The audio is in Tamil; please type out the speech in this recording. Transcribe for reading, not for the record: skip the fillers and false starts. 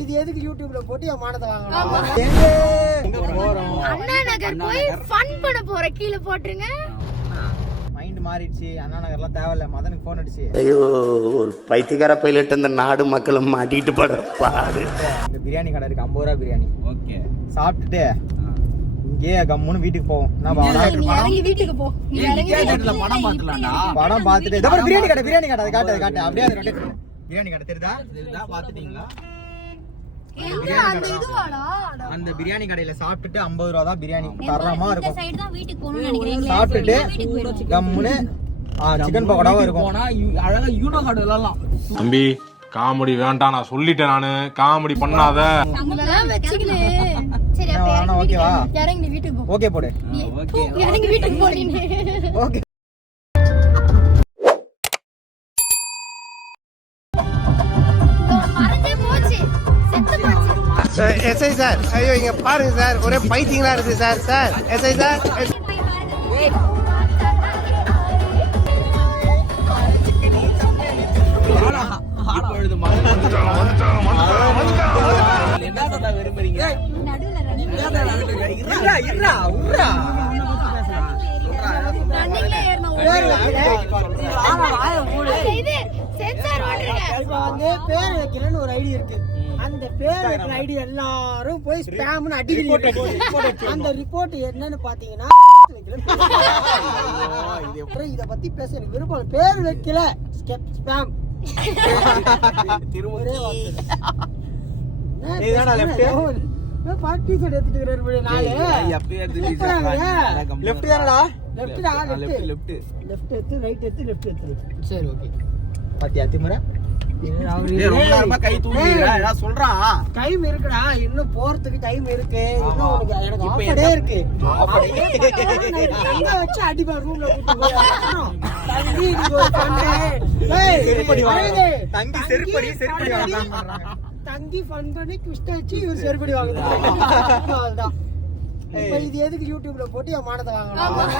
இது எதுக்கு யூடியூப்ல போட்டு என் மானத்தை வாங்கணும்? அண்ணா நகர் போய் ஃபன் பண்ண போற கீழ போட்டுருங்க. மைண்ட் மாறிடுச்சு. அண்ணா நகர்லாம் தேவையில்ல. மதனுக்கு போன் அடிச்சு, ஐயோ ஒரு பைத்தியக்கார பைலட் இந்த நாடு மக்களும் மாட்டிட்டு படுறாரு. இந்த பிரியாணி கடை இருக்கு, 50 ரூபா பிரியாணி. ஓகே, சாப்பிட்டுட்டு இங்கே கம்முன்னு வீட்டுக்கு போவோம். நான் வீட்டுக்கு போ. படம் பார்த்துட்டு பிரியாணி கடை அதை காட்டு அப்படியே பிரியாணி கடை தெரியுதா? பாத்துட்டீங்களா? அந்த பிரியாணி கடையில சாப்பிட்டுட்டு 50 ரூபா தான் பிரியாணி. தரமா இருக்கும். சாப்பிட்டுட்டு கம்முன்னு சிக்கன் பக்கோடாவும் இருக்கும். அழகா யூனோ கார்டு விளையாடலாம். தம்பி காமெடி வேண்டாம், நான் சொல்லிட்டேன். நானு காமெடி பண்ணாத. ஓகேவா? ஓகே போடு. ஓகே. எஸ்ஐ சார், ஐயோ இங்க பாருங்க சார், ஒரே பைத்தியங்களா இருக்கு சார். சார் எஸ்ஐ சார், பேர் வைக்கிறேன்னு ஒரு ஐடி இருக்கு. அந்த பேர் வைக்கிற ஐடி எல்லாரும் போய் ஸ்பேம்னு அடிக்கிறீங்க. அந்த ரிப்போர்ட் என்னன்னு பாத்தீங்கன்னா இத பத்தி பேச எனக்கு விருப்பம். பேர் வைக்கல, ஸ்பேம். பார்ட்டி சைடு எடுத்துட்டு நாலு லெஃப்ட் தானடா? லெஃப்ட் எடுத்து ரைட் எடுத்து லெஃப்ட் எடுத்து. சரி ஓகே. பாத்தியா திமுற? டைம் இருக்குடா, இன்னும் போறதுக்கு டைம் இருக்கு. எனக்கு ஆஃபடே இருக்கு. வச்சு அடிப்பா ரூம்ல தங்கி ஃபன் பண்ணி குஸ்ட் வச்சு இவர் செருப்படி வாங்குறாங்க. இது எதுக்கு யூடியூப்ல போட்டு என் மானத்தை வாங்கணும்?